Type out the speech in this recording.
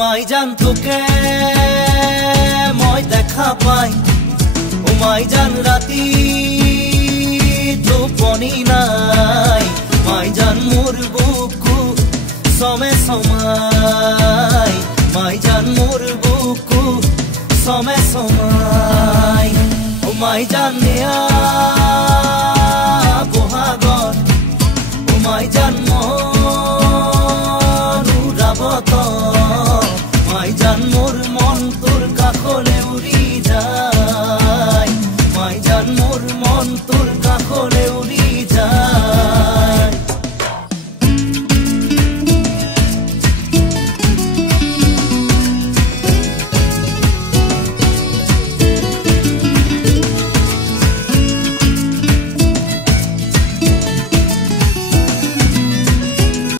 মাই জান তোকে মই দেখা পাই ও মাই জান রাতি টোপনি নাই মাই জান মোর বুকু সমে সমাই মাই জান মোর বুকু সমে সমাই ও মাই জান নিয়া বহাগত ও মাই জান মন উড়াবত মাই জান